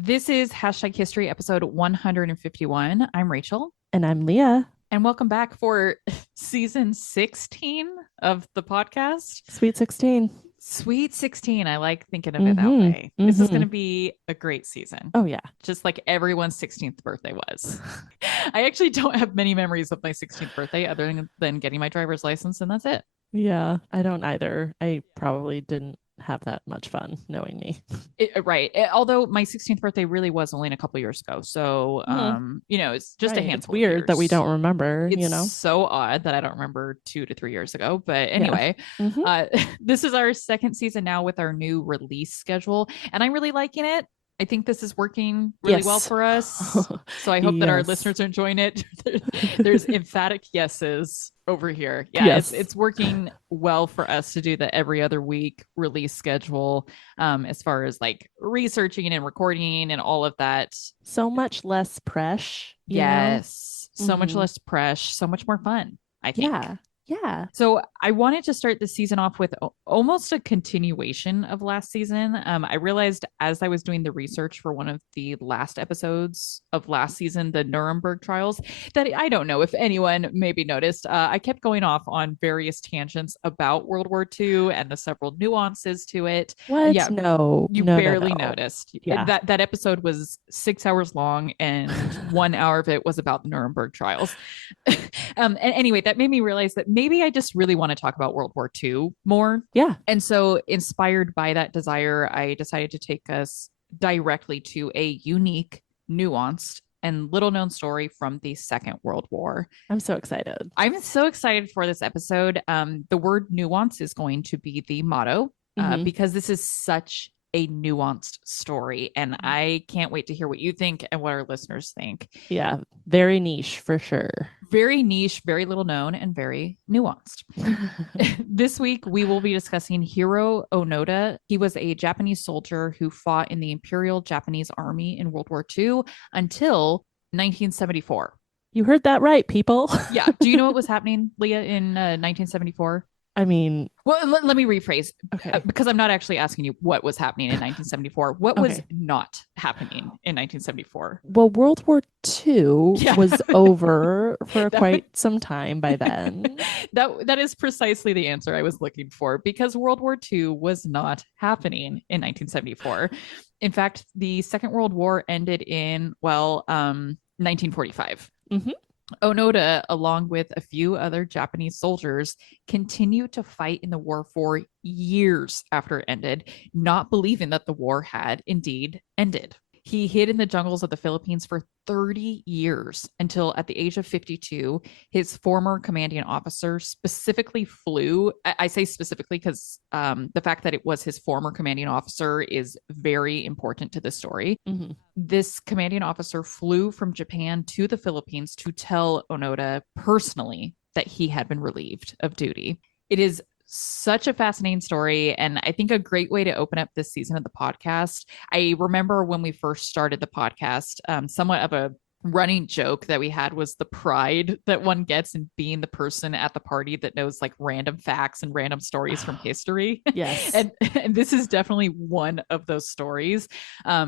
This is Hashtag History episode 151. I'm Rachel. And I'm Leah. And welcome back for season 16 of the podcast. Sweet 16. Sweet 16. I like thinking of it that way. This is going to be a great season. Oh, yeah. Just like everyone's 16th birthday was. I actually don't have many memories of my 16th birthday other than getting my driver's license, and that's it. Yeah, I don't either. I probably didn't have that much fun knowing me. Right. Although my 16th birthday really was only in a couple years ago. So, it's just a handful. It's weird that we don't remember, It's so odd that I don't remember 2 to 3 years ago. But anyway, this is our second season now with our new release schedule. And I'm really liking it. I think this is working really well for us. So I hope that our listeners are enjoying it. There's emphatic yeses over here. Yeah, it's working well for us to do the every other week release schedule, as far as like researching and recording and all of that. So much less press. Yes. So much less press, so much more fun, I think. Yeah. So I wanted to start the season off with almost a continuation of last season. I realized as I was doing the research for one of the last episodes of last season, the Nuremberg trials, that I don't know if anyone maybe noticed. I kept going off on various tangents about World War II and the several nuances to it. What? Yeah, no. You barely noticed. Yeah. That episode was 6 hours long and 1 hour of it was about the Nuremberg trials. And anyway, that made me realize that maybe I just really want to talk about World War II more. Yeah. And so inspired by that desire, I decided to take us directly to a unique, nuanced, and little known story from the Second World War. I'm so excited. I'm so excited for this episode. The word nuance is going to be the motto because this is such a nuanced story, and I can't wait to hear what you think and what our listeners think. Yeah, very niche for sure. Very niche, very little known, and very nuanced. This week, we will be discussing Hiroo Onoda. He was a Japanese soldier who fought in the Imperial Japanese Army in World War II until 1974. You heard that right, people. Yeah. Do you know what was happening, Leah, in 1974? I mean, well, let me rephrase, okay, because I'm not actually asking you what was happening in 1974. What was not happening in 1974? Well, World War II was over for quite some time by then. That is precisely the answer I was looking for, because World War II was not happening in 1974. In fact, the Second World War ended in, 1945. Onoda, along with a few other Japanese soldiers, continued to fight in the war for years after it ended, not believing that the war had indeed ended. He hid in the jungles of the Philippines for 30 years until at the age of 52, his former commanding officer specifically flew. I say specifically because the fact that it was his former commanding officer is very important to the story. This commanding officer flew from Japan to the Philippines to tell Onoda personally that he had been relieved of duty. It is such a fascinating story, and I think a great way to open up this season of the podcast. I remember when we first started the podcast, somewhat of a running joke that we had was the pride that one gets in being the person at the party that knows like random facts and random stories from history. Yes. and this is definitely one of those stories. A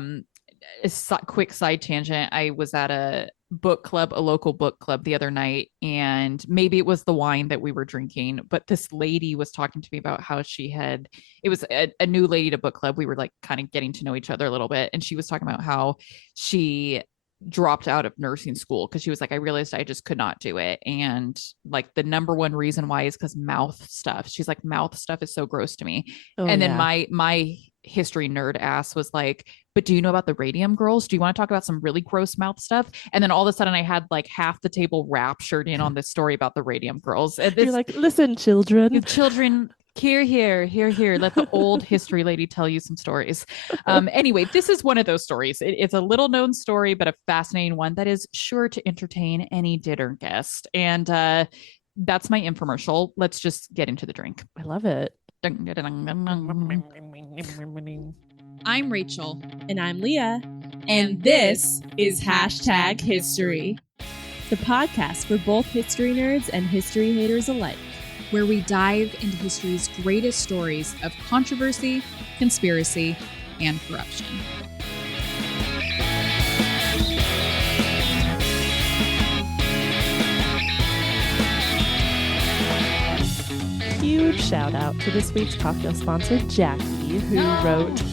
quick side tangent. I was at a local book club the other night, and maybe it was the wine that we were drinking, but this lady was talking to me about how it was a new lady to book club. We were like kind of getting to know each other a little bit. And she was talking about how she dropped out of nursing school because she was like, I realized I just could not do it. And like the number one reason why is because mouth stuff. She's like, mouth stuff is so gross to me. Then my history nerd ass was like, but do you know about the radium girls? Do you want to talk about some really gross mouth stuff? And then all of a sudden I had like half the table raptured in on this story about the radium girls. You're like, listen, children. You children, here. Let the old history lady tell you some stories. Anyway, this is one of those stories. It's a little known story, but a fascinating one that is sure to entertain any dinner guest. And that's my infomercial. Let's just get into the drink. I love it. I'm Rachel. And I'm Leah. And this is Hashtag History, the podcast for both history nerds and history haters alike, where we dive into history's greatest stories of controversy, conspiracy, and corruption. shout out to this week's cocktail sponsor, Jackie, who wrote,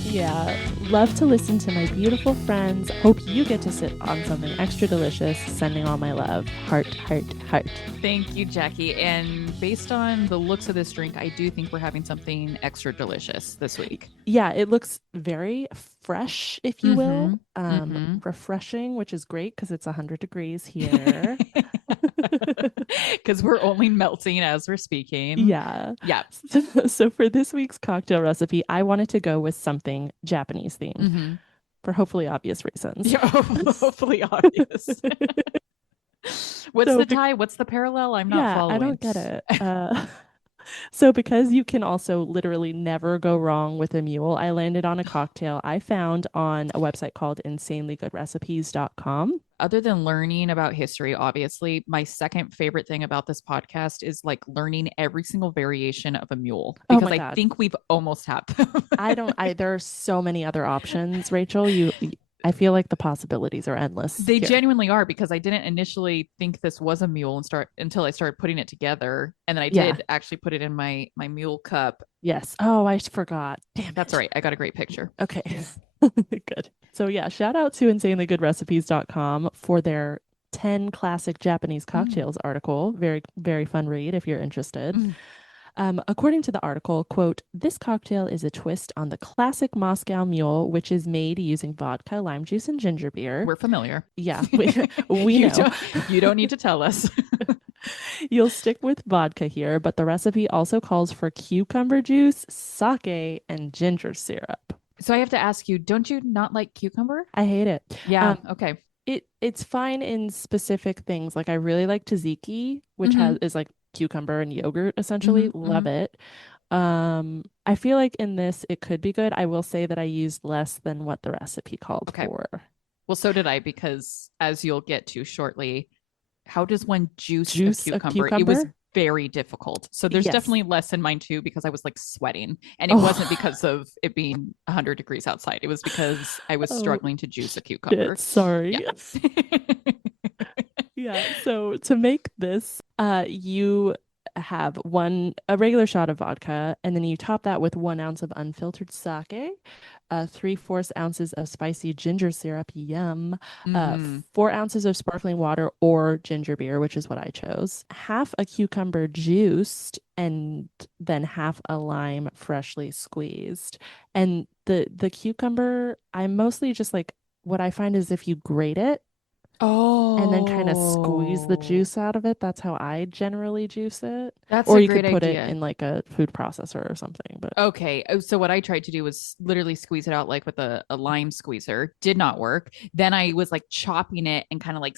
love to listen to my beautiful friends. Hope you get to sip on something extra delicious. Sending all my love. Heart, heart, heart. Thank you, Jackie. And based on the looks of this drink, I do think we're having something extra delicious this week. Yeah, it looks very fresh, if you will. Refreshing, which is great because it's 100 degrees here. Because we're only melting as we're speaking. Yeah. So for this week's cocktail recipe, I wanted to go with something Japanese themed for hopefully obvious reasons. Yeah, hopefully obvious. What's the tie? What's the parallel? I'm not following. I don't get it. So because you can also literally never go wrong with a mule, I landed on a cocktail I found on a website called insanelygoodrecipes.com. Other than learning about history, obviously, my second favorite thing about this podcast is like learning every single variation of a mule, because I think we've almost had them. There are so many other options, Rachel. I feel like the possibilities are endless. They genuinely are, because I didn't initially think this was a mule until I started putting it together. And then I did actually put it in my mule cup. Yes. Oh, I forgot. Damn it. That's all right. I got a great picture. Okay. Good. So shout out to insanelygoodrecipes.com for their 10 classic Japanese cocktails article. Very, very fun read if you're interested. According to the article, quote, "This cocktail is a twist on the classic Moscow Mule, which is made using vodka, lime juice, and ginger beer." We're familiar. Yeah, we know. You don't need to tell us. You'll stick with vodka here, but the recipe also calls for cucumber juice, sake, and ginger syrup. So I have to ask you, don't you not like cucumber? I hate it. Yeah. Okay. It's fine in specific things. Like I really like tzatziki, which is like cucumber and yogurt essentially. Love it. I feel like in this it could be good. I will say that I used less than what the recipe called for. Well, so did I, because as you'll get to shortly, how does one juice a cucumber? It was very difficult. So there's definitely less in mine too, because I was like sweating, and it wasn't because of it being 100 degrees outside. It was because I was struggling to juice a cucumber. Sorry. Yeah. So to make this, you have a regular shot of vodka, and then you top that with 1 ounce of unfiltered sake, 3/4 ounces of spicy ginger syrup, yum, 4 ounces of sparkling water or ginger beer, which is what I chose, half a cucumber juiced, and then half a lime freshly squeezed. And the cucumber, I mostly just like, what I find is if you grate it, and then kind of squeeze the juice out of it. That's how I generally juice it. That's or a you great could put idea. it in like a food processor or something. But okay, so what I tried to do was literally squeeze it out like with a lime squeezer. Did not work. Then I was like chopping it and kind of like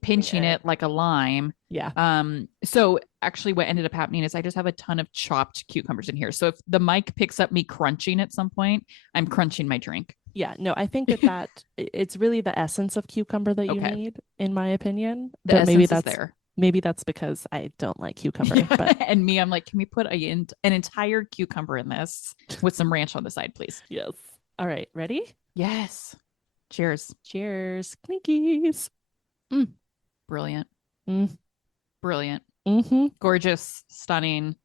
pinching it like a lime. Yeah. So actually what ended up happening is I just have a ton of chopped cucumbers in here. So if the mic picks up me crunching at some point, I'm crunching my drink. Yeah, no, I think that it's really the essence of cucumber that you need, in my opinion. The essence maybe that's is there. Maybe that's because I don't like cucumber. But and me, I'm like, can we put an entire cucumber in this with some ranch on the side, please? Yes. All right, ready? Yes. Cheers. Cheers. Clinkies. Brilliant. Brilliant. Gorgeous. Stunning.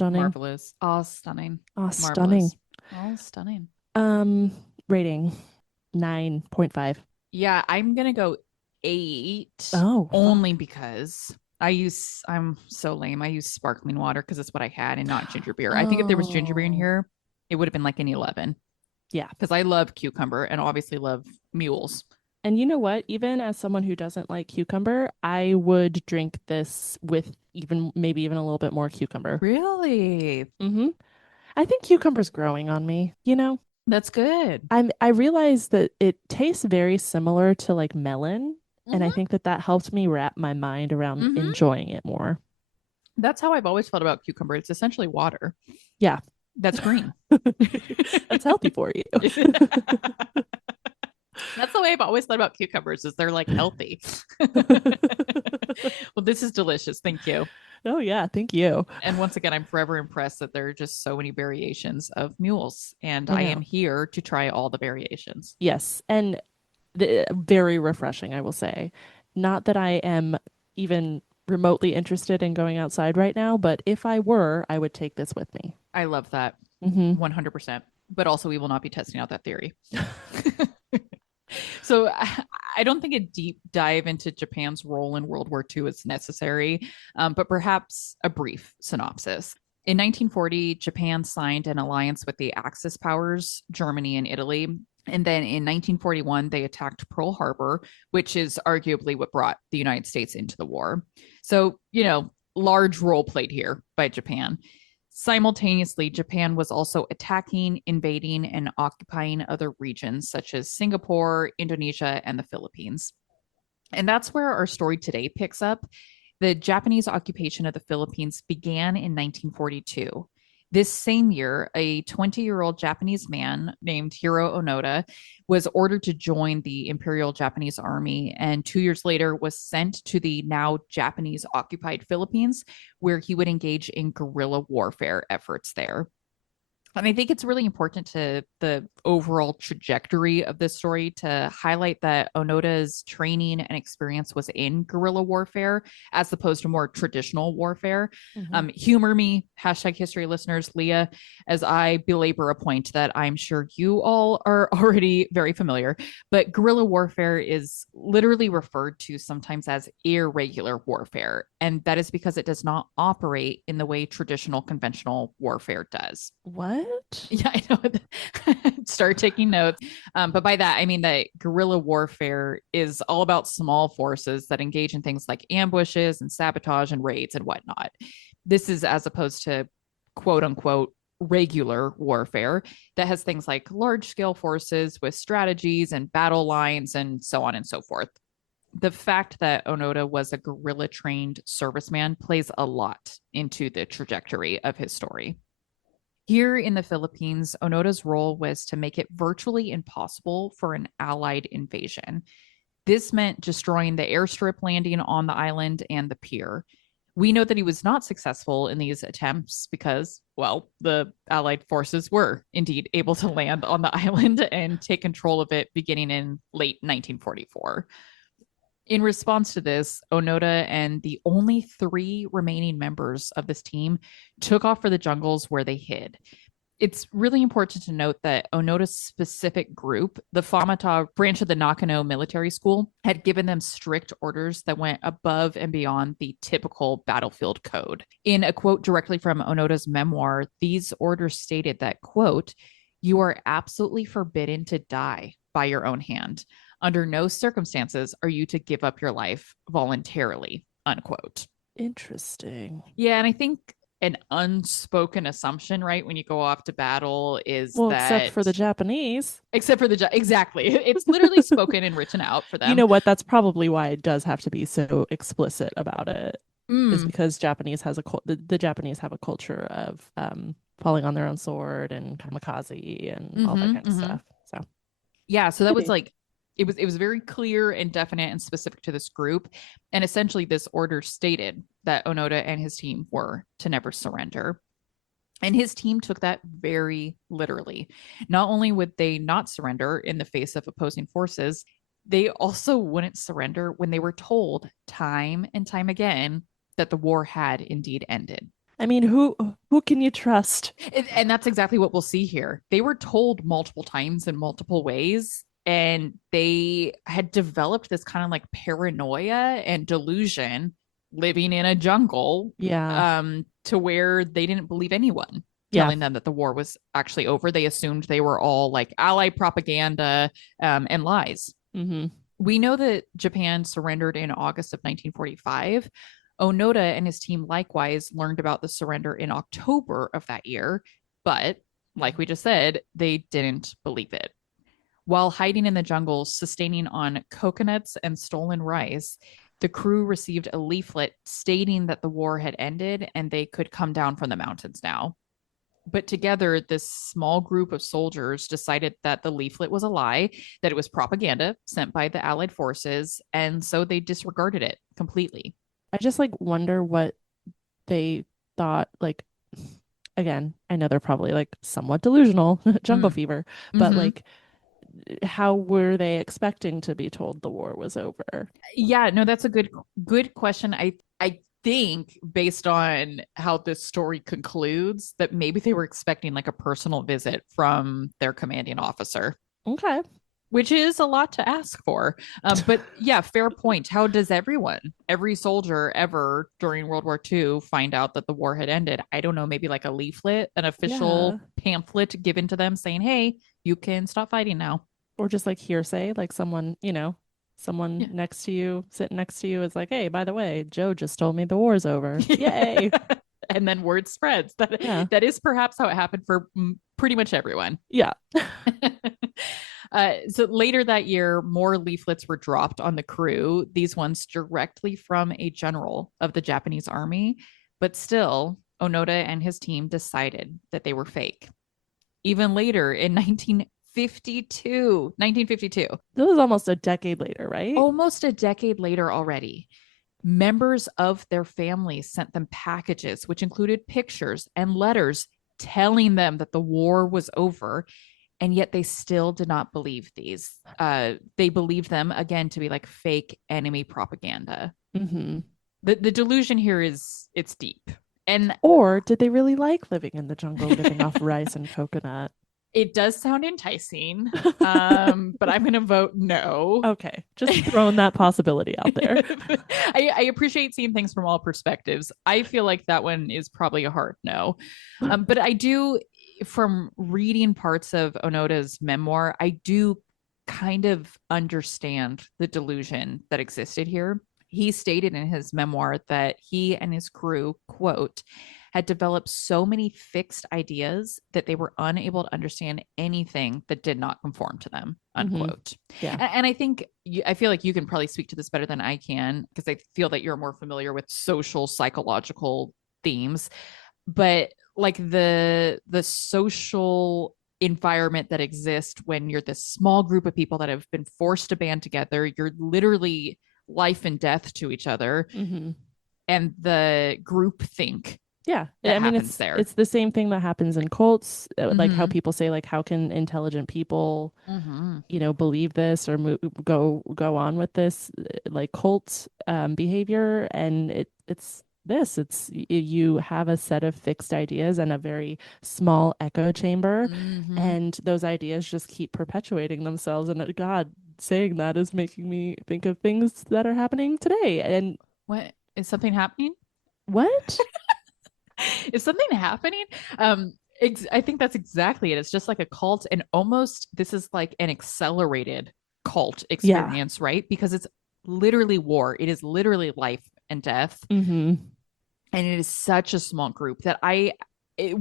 Marvelous. All stunning. Stunning. All stunning. Rating 9.5. Yeah, I'm gonna go 8. Oh, only because I'm so lame. I use sparkling water because it's what I had and not ginger beer. I think if there was ginger beer in here, it would have been like an 11. Yeah, because I love cucumber and obviously love mules. And you know what? Even as someone who doesn't like cucumber, I would drink this with maybe even a little bit more cucumber. Really? I think cucumber's growing on me, you know? That's good. I realize that it tastes very similar to like melon, and I think that helped me wrap my mind around enjoying it more. That's how I've always felt about cucumber. It's essentially water. Yeah. That's green. That's healthy for you. That's the way I've always thought about cucumbers, is they're like healthy. Well, this is delicious. Thank you. Oh, yeah. Thank you. And once again, I'm forever impressed that there are just so many variations of mules, and I am here to try all the variations. Yes. And very refreshing, I will say. Not that I am even remotely interested in going outside right now, but if I were, I would take this with me. I love that. Mm-hmm. 100%. But also, we will not be testing out that theory. So I don't think a deep dive into Japan's role in World War II is necessary, but perhaps a brief synopsis. In 1940, Japan signed an alliance with the Axis powers, Germany and Italy. And then in 1941, they attacked Pearl Harbor, which is arguably what brought the United States into the war. So, large role played here by Japan. Simultaneously, Japan was also attacking, invading, and occupying other regions such as Singapore, Indonesia, and the Philippines. And that's where our story today picks up. The Japanese occupation of the Philippines began in 1942. This same year, a 20-year-old Japanese man named Hiroo Onoda was ordered to join the Imperial Japanese Army, and 2 years later was sent to the now Japanese occupied Philippines, where he would engage in guerrilla warfare efforts there. And I think it's really important to the overall trajectory of this story to highlight that Onoda's training and experience was in guerrilla warfare as opposed to more traditional warfare. Humor me, hashtag history listeners, Leah, as I belabor a point that I'm sure you all are already very familiar. But guerrilla warfare is literally referred to sometimes as irregular warfare. And that is because it does not operate in the way traditional conventional warfare does. What? Yeah, I know. Start taking notes. But by that, I mean that guerrilla warfare is all about small forces that engage in things like ambushes and sabotage and raids and whatnot. This is as opposed to quote unquote regular warfare that has things like large scale forces with strategies and battle lines and so on and so forth. The fact that Onoda was a guerrilla trained serviceman plays a lot into the trajectory of his story. Here in the Philippines, Onoda's role was to make it virtually impossible for an Allied invasion. This meant destroying the airstrip landing on the island and the pier. We know that he was not successful in these attempts because, well, the Allied forces were indeed able to land on the island and take control of it beginning in late 1944. In response to this, Onoda and the only 3 remaining members of this team took off for the jungles where they hid. It's really important to note that Onoda's specific group, the Famata branch of the Nakano military school, had given them strict orders that went above and beyond the typical battlefield code. In a quote directly from Onoda's memoir, these orders stated that, quote, "You are absolutely forbidden to die by your own hand. Under no circumstances are you to give up your life voluntarily," unquote. Interesting. Yeah, and I think an unspoken assumption, right, when you go off to battle is except for the Japanese. Exactly. It's literally spoken and written out for them. You know what? That's probably why it does have to be so explicit about it. Is because the Japanese have a culture of falling on their own sword and kamikaze and all that kind of stuff. So yeah, so that was like it was very clear and definite and specific to this group. And essentially this order stated that Onoda and his team were to never surrender. And his team took that very literally. Not only would they not surrender in the face of opposing forces, they also wouldn't surrender when they were told time and time again that the war had indeed ended. I mean, who can you trust? And that's exactly what we'll see here. They were told multiple times in multiple ways, and they had developed this kind of like paranoia and delusion living in a jungle to where they didn't believe anyone telling them that the war was actually over. They assumed they were all like Allied propaganda and lies. We know that Japan surrendered in August of 1945. Onoda and his team likewise learned about the surrender in October of that year, but like we just said, they didn't believe it. While hiding in the jungle, sustaining on coconuts and stolen rice, the crew received a leaflet stating that the war had ended and they could come down from the mountains now. But together, this small group of soldiers decided that the leaflet was a lie, that it was propaganda sent by the Allied forces, and so they disregarded it completely. I just like wonder what they thought. Like, again, I know they're probably like somewhat delusional, jungle fever, but like, how were they expecting to be told the war was over? Yeah, no, that's a good question. I think based on how this story concludes that maybe they were expecting like a personal visit from their commanding officer, Okay. which is a lot to ask for. But yeah, fair point. How does every soldier ever during World War II find out that the war had ended? I don't know, maybe like a leaflet, an Yeah. official pamphlet given to them saying, hey, you can stop fighting now. Or just like hearsay, like someone, someone Yeah. next to you, sitting next to you is like, hey, by the way, Joe just told me the war's over. Yay. And then word spreads. Yeah. That is perhaps how it happened for pretty much everyone. Yeah. So later that year, more leaflets were dropped on the crew, these ones directly from a general of the Japanese army. But still, Onoda and his team decided that they were fake. Even later in 1952, This was almost a decade later, right? almost a decade later already, members of their families sent them packages, which included pictures and letters telling them that the war was over. And yet they still did not believe these. They believed them, again, to be like fake enemy propaganda. Mm-hmm. The delusion here it's deep. And Or did they really like living in the jungle, living off rice and coconut? it does sound enticing, but I'm going to vote no. Okay, just throwing that possibility out there. I appreciate seeing things from all perspectives. I feel like that one is probably a hard no. But I do, from reading parts of Onoda's memoir, I do kind of understand the delusion that existed here. He stated in his memoir that he and his crew, quote, had developed so many fixed ideas that they were unable to understand anything that did not conform to them, unquote. Yeah. And I think I feel like you can probably speak to this better than I can because I feel that you're more familiar with social psychological themes. But like the social environment that exists when you're this small group of people that have been forced to band together, you're literally life and death to each other, Mm-hmm. and the group think Yeah, that I mean happens there. it's the same thing that happens in cults, like how Mhm. people say like how can intelligent people, Mhm. believe this or go on with this like cult behavior, and you have a set of fixed ideas and a very small echo chamber, Mhm. and those ideas just keep perpetuating themselves, and God, saying that is making me think of things that are happening today. And What is something happening? what? Is something happening? I think that's exactly it. It's just like a cult, and almost this is like an accelerated cult Yeah. experience, right? Because it's literally war. It is literally life and death. Mm-hmm. And it is such a small group that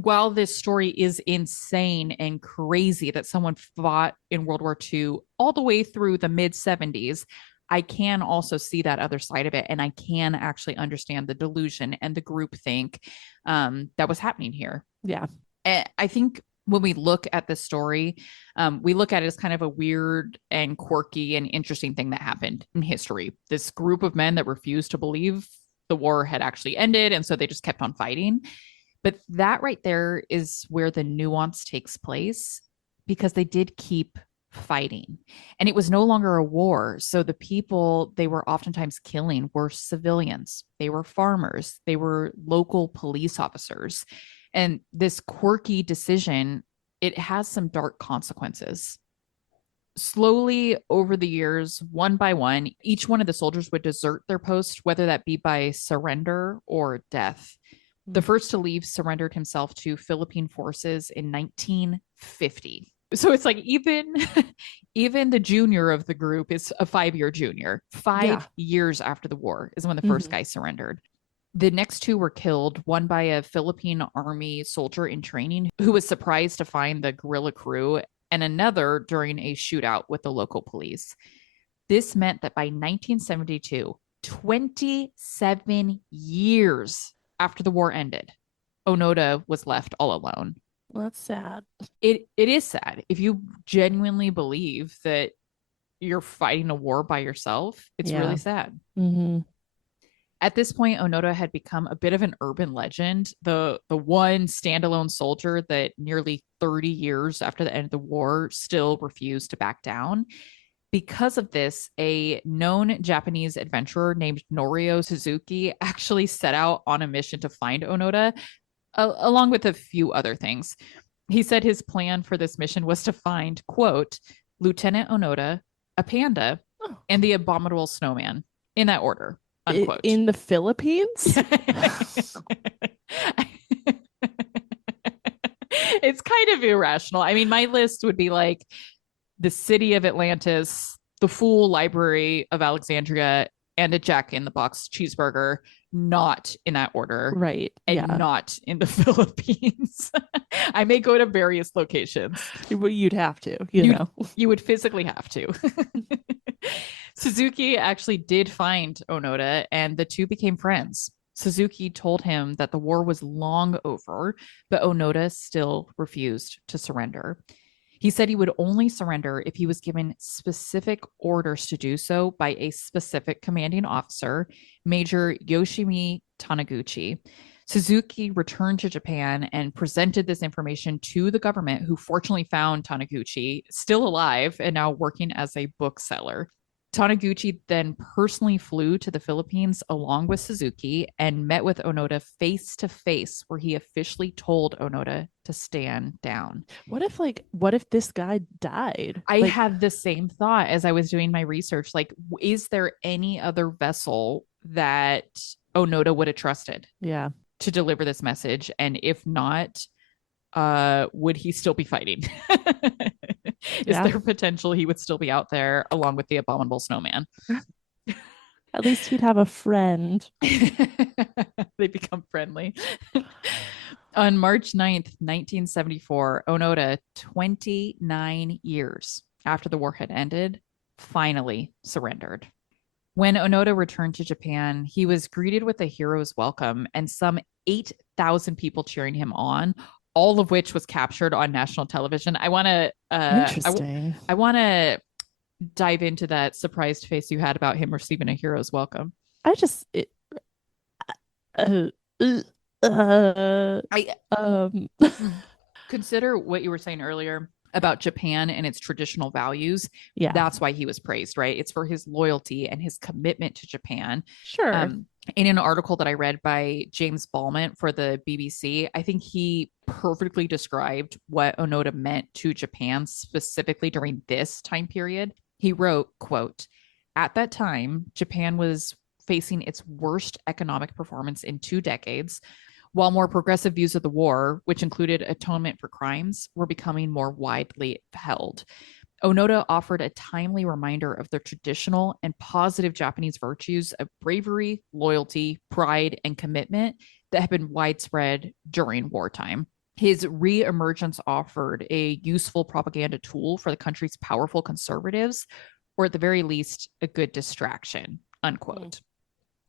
while this story is insane and crazy that someone fought in World War II all the way through the mid 70s, I can also see that other side of it. And I can actually understand the delusion and the groupthink that was happening here. Yeah. And I think when we look at the story, we look at it as kind of a weird and quirky and interesting thing that happened in history. This group of men that refused to believe the war had actually ended, and so they just kept on fighting. But that right there is where the nuance takes place, because they did keep fighting, and it was no longer a war. So the people they were oftentimes killing were civilians, they were farmers, they were local police officers. And this quirky decision, it has some dark consequences. Slowly over the years, one by one, each one of the soldiers would desert their post, whether that be by surrender or death. The first to leave surrendered himself to Philippine forces in 1950. So it's like even the junior of the group is a 5-year junior. 5 years after the war is when the first guy surrendered. The next two were killed, one by a Philippine army soldier in training who was surprised to find the guerrilla crew, and another during a shootout with the local police. This meant that by 1972, 27 years after the war ended, Onoda was left all alone. Well, that's sad. It is sad. If you genuinely believe that you're fighting a war by yourself, it's really sad. Mm-hmm. At this point, Onoda had become a bit of an urban legend, the one standalone soldier that nearly 30 years after the end of the war still refused to back down. Because of this, a known Japanese adventurer named Norio Suzuki actually set out on a mission to find Onoda, along with a few other things. He said his plan for this mission was to find, quote, Lieutenant Onoda, a panda, and the abominable snowman, in that order, unquote. In the Philippines? It's kind of irrational. I mean, my list would be like the city of Atlantis, the Fool Library of Alexandria, and a Jack in the Box cheeseburger, not in that order. Right. And not in the Philippines. I may go to various locations. You'd have to, you know. You would physically have to. Suzuki actually did find Onoda, and the two became friends. Suzuki told him that the war was long over, but Onoda still refused to surrender. He said he would only surrender if he was given specific orders to do so by a specific commanding officer, Major Yoshimi Taniguchi. Suzuki returned to Japan and presented this information to the government, who fortunately found Taniguchi still alive and now working as a bookseller. Taniguchi then personally flew to the Philippines along with Suzuki and met with Onoda face to face, where he officially told Onoda to stand down. What if this guy died? I had the same thought as I was doing my research. Like, is there any other vessel that Onoda would have trusted? Yeah. To deliver this message? And if not, would he still be fighting? Is there potential he would still be out there along with the abominable snowman? At least he'd have a friend. They become friendly. On March 9th, 1974, Onoda, 29 years after the war had ended, finally surrendered. When Onoda returned to Japan, he was greeted with a hero's welcome and some 8,000 people cheering him on, all of which was captured on national television. I want to Interesting. I want to dive into that surprised face you had about him receiving a hero's welcome. Consider what you were saying earlier about Japan and its traditional values. Yeah. That's why he was praised, right? It's for his loyalty and his commitment to Japan. Sure. In an article that I read by James Balmont for the BBC, I think he perfectly described what Onoda meant to Japan specifically during this time period. He wrote, quote, "At that time, Japan was facing its worst economic performance in 2 decades, while more progressive views of the war, which included atonement for crimes, were becoming more widely held. Onoda offered a timely reminder of the traditional and positive Japanese virtues of bravery, loyalty, pride, and commitment that had been widespread during wartime. His re-emergence offered a useful propaganda tool for the country's powerful conservatives, or at the very least, a good distraction," unquote.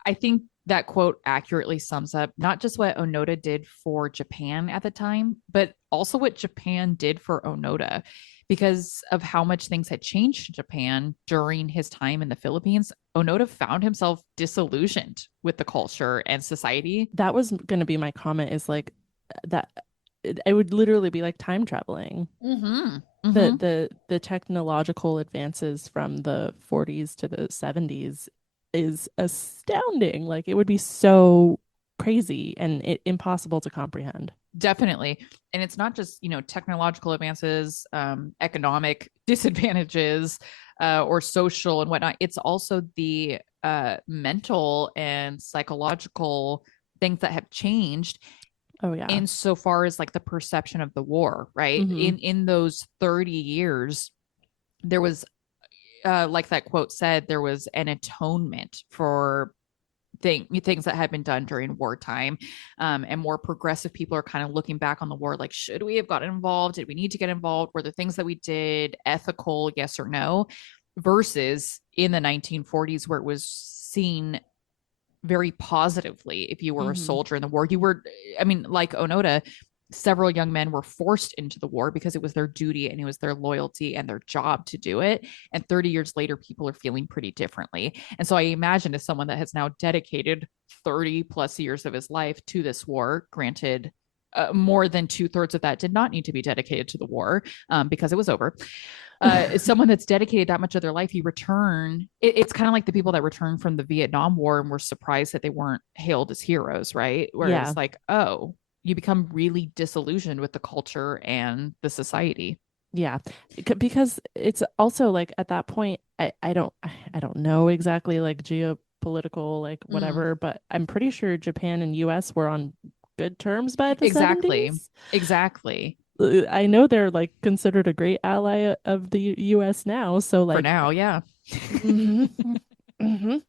I think that quote accurately sums up not just what Onoda did for Japan at the time, but also what Japan did for Onoda. Because of how much things had changed in Japan during his time in the Philippines, Onoda found himself disillusioned with the culture and society. That was going to be my comment, is like that it would literally be like time traveling. Mm-hmm. Mm-hmm. The technological advances from the 40s to the 70s is astounding. Like, it would be so crazy and impossible to comprehend. Definitely. And it's not just, technological advances, economic disadvantages, or social and whatnot. It's also the mental and psychological things that have changed. Oh yeah. Insofar as like the perception of the war, right? Mm-hmm. In those 30 years, there was, like that quote said, there was an atonement for things that had been done during wartime, and more progressive people are kind of looking back on the war like, should we have gotten involved? Did we need to get involved? Were the things that we did ethical, yes or no? Versus in the 1940s, where it was seen very positively. If you were a soldier in the war, you were, like Onoda, Several young men were forced into the war because it was their duty and it was their loyalty and their job to do it. And 30 years later, people are feeling pretty differently. And so I imagine as someone that has now dedicated 30 plus years of his life to this war, granted, more than 2/3 of that did not need to be dedicated to the war because it was over. Someone that's dedicated that much of their life, it's kind of like the people that return from the Vietnam War and were surprised that they weren't hailed as heroes, right? Where Yeah. it's like, oh, you become really disillusioned with the culture and the society. Yeah, because it's also like at that point, I don't know exactly like geopolitical like whatever, but I'm pretty sure Japan and US were on good terms by the Exactly. 70s. Exactly. I know they're like considered a great ally of the US now, so like For now, yeah. mhm, mhm.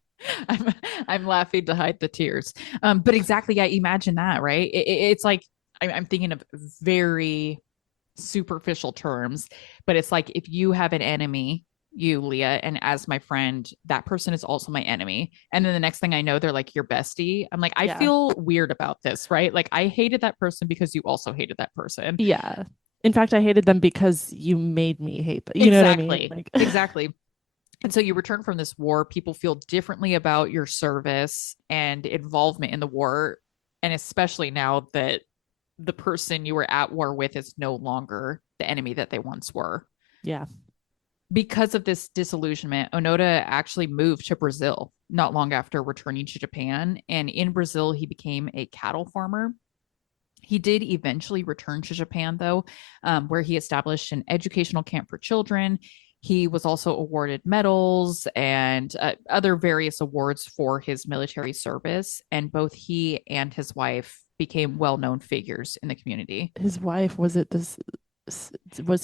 I'm laughing to hide the tears. But exactly, yeah, imagine that, right? It's like I'm thinking of very superficial terms, but it's like if you have an enemy, you, Leah, and as my friend, that person is also my enemy. And then the next thing I know, they're like your bestie. I'm like, I Yeah. feel weird about this, right? Like I hated that person because you also hated that person. Yeah. In fact, I hated them because you made me hate them. You know what I mean? Like Exactly. And so you return from this war, people feel differently about your service and involvement in the war. And especially now that the person you were at war with is no longer the enemy that they once were. Yeah. Because of this disillusionment, Onoda actually moved to Brazil not long after returning to Japan. And in Brazil, he became a cattle farmer. He did eventually return to Japan, though, where he established an educational camp for children. He was also awarded medals and other various awards for his military service. And both he and his wife became well known figures in the community. His wife, was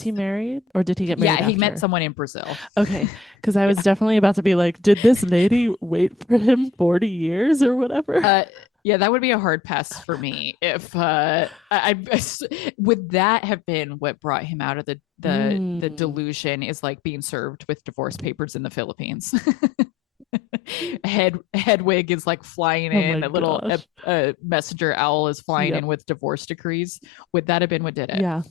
he married or did he get married? Yeah, he after? met someone in Brazil. Okay, because I was definitely about to be like, did this lady wait for him 40 years or whatever? Yeah, that would be a hard pass for me if would that have been what brought him out of the delusion is like being served with divorce papers in the Philippines. Hedwig is like flying in, a little messenger owl is flying in with divorce decrees. Would that have been what did it? Yeah.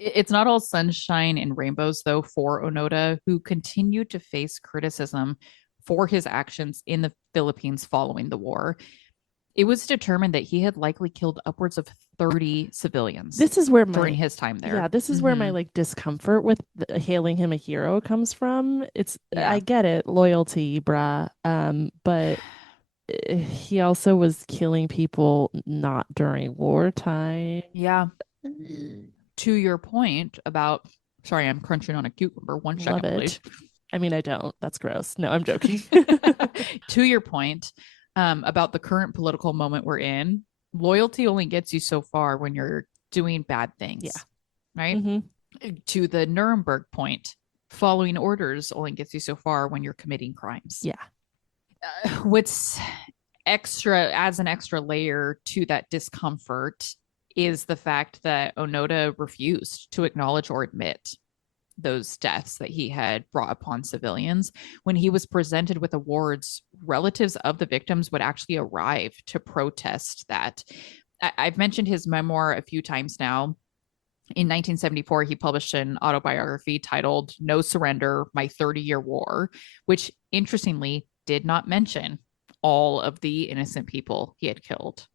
It's not all sunshine and rainbows, though, for Onoda, who continued to face criticism for his actions in the Philippines following the war. It was determined that he had likely killed upwards of 30 civilians. This is where during his time there. Yeah, this is where my like discomfort with hailing him a hero comes from. I get it, loyalty, brah. But he also was killing people not during wartime. Yeah. To your point about, sorry, I'm crunching on a cucumber. One second, please. I mean, I don't. That's gross. No, I'm joking. To your point about the current political moment we're in, loyalty only gets you so far when you're doing bad things. Yeah. Right? Mm-hmm. To the Nuremberg point, following orders only gets you so far when you're committing crimes. Yeah. What's adds an extra layer to that discomfort is the fact that Onoda refused to acknowledge or admit those deaths that he had brought upon civilians. When he was presented with awards, relatives of the victims would actually arrive to protest that. I've mentioned his memoir a few times now. In 1974, he published an autobiography titled No Surrender, My 30-Year War, which interestingly did not mention all of the innocent people he had killed.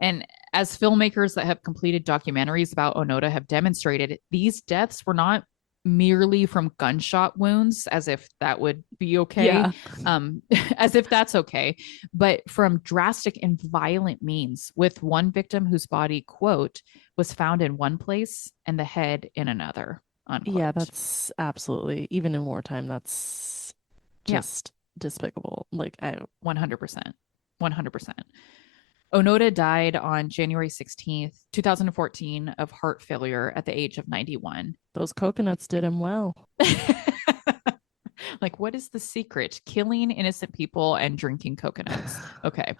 And as filmmakers that have completed documentaries about Onoda have demonstrated, these deaths were not merely from gunshot wounds, as if that would be okay, as if that's okay, but from drastic and violent means, with one victim whose body, quote, was found in one place and the head in another, unquote. Yeah, that's absolutely, even in wartime, that's just despicable. Like, 100%. Onoda died on January 16th, 2014 of heart failure at the age of 91. Those coconuts did him well. Like, what is the secret? Killing innocent people and drinking coconuts. Okay.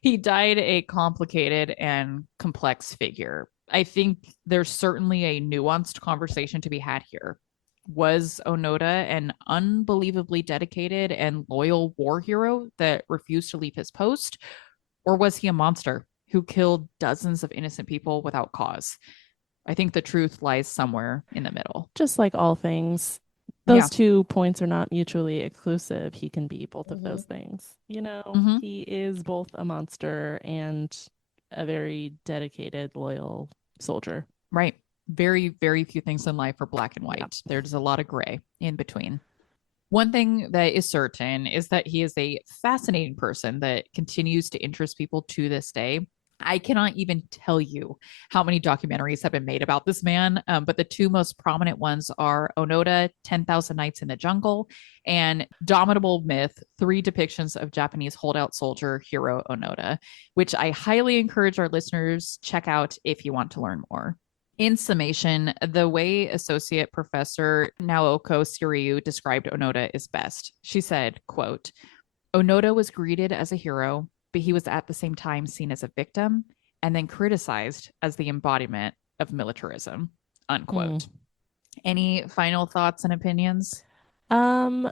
He died a complicated and complex figure. I think there's certainly a nuanced conversation to be had here. Was Onoda an unbelievably dedicated and loyal war hero that refused to leave his post? Or was he a monster who killed dozens of innocent people without cause. I think the truth lies somewhere in the middle. Just like all things, those 2 points are not mutually exclusive. He can be both of those things. You know, he is both a monster and a very dedicated, loyal soldier. Right. Very, very few things in life are black and white. Yeah. There's a lot of gray in between. One thing that is certain is that he is a fascinating person that continues to interest people to this day. I cannot even tell you how many documentaries have been made about this man, but the 2 most prominent ones are Onoda, 10,000 Nights in the Jungle, and Domitable Myth, 3 depictions of Japanese holdout soldier Hiroo Onoda, which I highly encourage our listeners check out if you want to learn more. In summation, the way Associate Professor Naoko Shiryu described Onoda is best. She said, quote, Onoda was greeted as a hero, but he was at the same time seen as a victim and then criticized as the embodiment of militarism, unquote. Any final thoughts and opinions? No,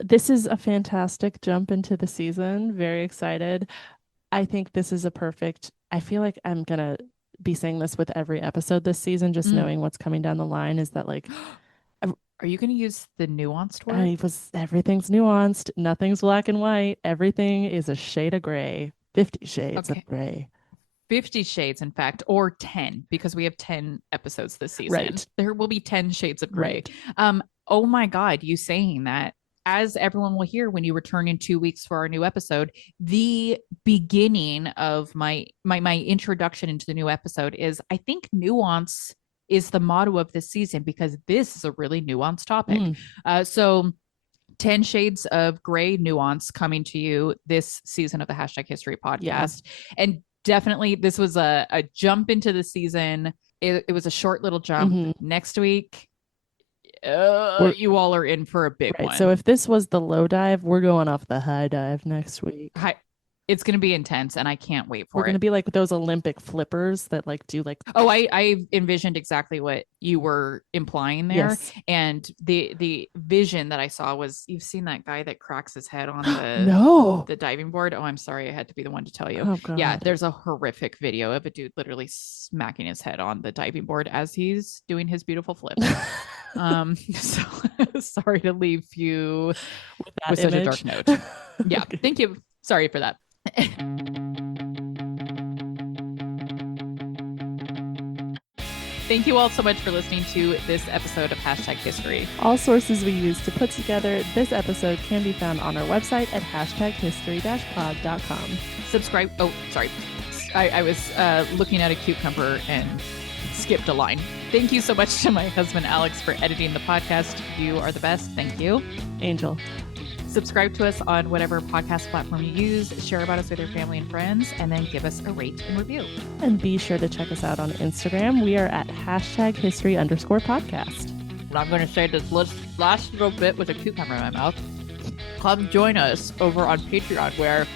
this is a fantastic jump into the season. Very excited. I think this is I feel like I'm going to be saying this with every episode this season, just knowing what's coming down the line is that like, are you going to use the nuanced word? Everything's nuanced. Nothing's black and white. Everything is a shade of gray. 50 shades of gray. 50 shades, in fact, or 10, because we have 10 episodes this season. Right. There will be 10 shades of gray. Right. Oh my God, you saying that, as everyone will hear when you return in 2 weeks for our new episode, the beginning of my introduction into the new episode is, I think nuance is the motto of this season, because this is a really nuanced topic. So 10 shades of gray nuance coming to you this season of the #History podcast. Yeah. And definitely this was a jump into the season. It was a short little jump. Next week, you all are in for a big one. So if this was the low dive, we're going off the high dive next week. It's going to be intense, and I can't wait for it. We're going to be like those Olympic flippers that like do like. Oh, I envisioned exactly what you were implying there. Yes. And the vision that I saw was, you've seen that guy that cracks his head on the diving board. Oh, I'm sorry, I had to be the one to tell you. Oh, God. Yeah, there's a horrific video of a dude literally smacking his head on the diving board as he's doing his beautiful flip. So sorry to leave you with such a dark note. Yeah, okay. Thank you. Sorry for that. Thank you all so much for listening to this episode of #History. All sources we use to put together this episode can be found on our website at #history-pod.com. Subscribe. Oh, sorry. I was looking at a cucumber and skipped a line. Thank you so much to my husband, Alex, for editing the podcast. You are the best. Thank you. Angel. Subscribe to us on whatever podcast platform you use, share about us with your family and friends, and then give us a rate and review. And be sure to check us out on Instagram. We are at #history_podcast. And I'm going to say this last little bit with a cucumber in my mouth. Come join us over on Patreon, where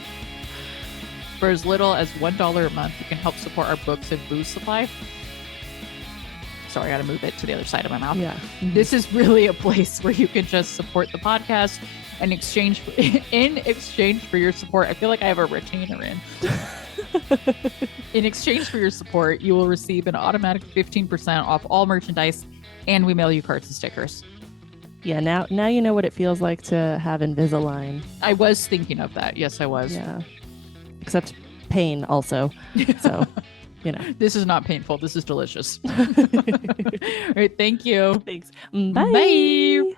for as little as $1 a month, you can help support our books and booze supply. Sorry, I got to move it to the other side of my mouth. Yeah. This is really a place where you can just support the podcast. In exchange for your support, I feel like I have a retainer in. In exchange for your support, you will receive an automatic 15% off all merchandise, and we mail you cards and stickers. Yeah, now you know what it feels like to have Invisalign. I was thinking of that. Yes, I was. Yeah. Except pain also. So, you know. This is not painful. This is delicious. All right, thank you. Thanks. Bye. Bye.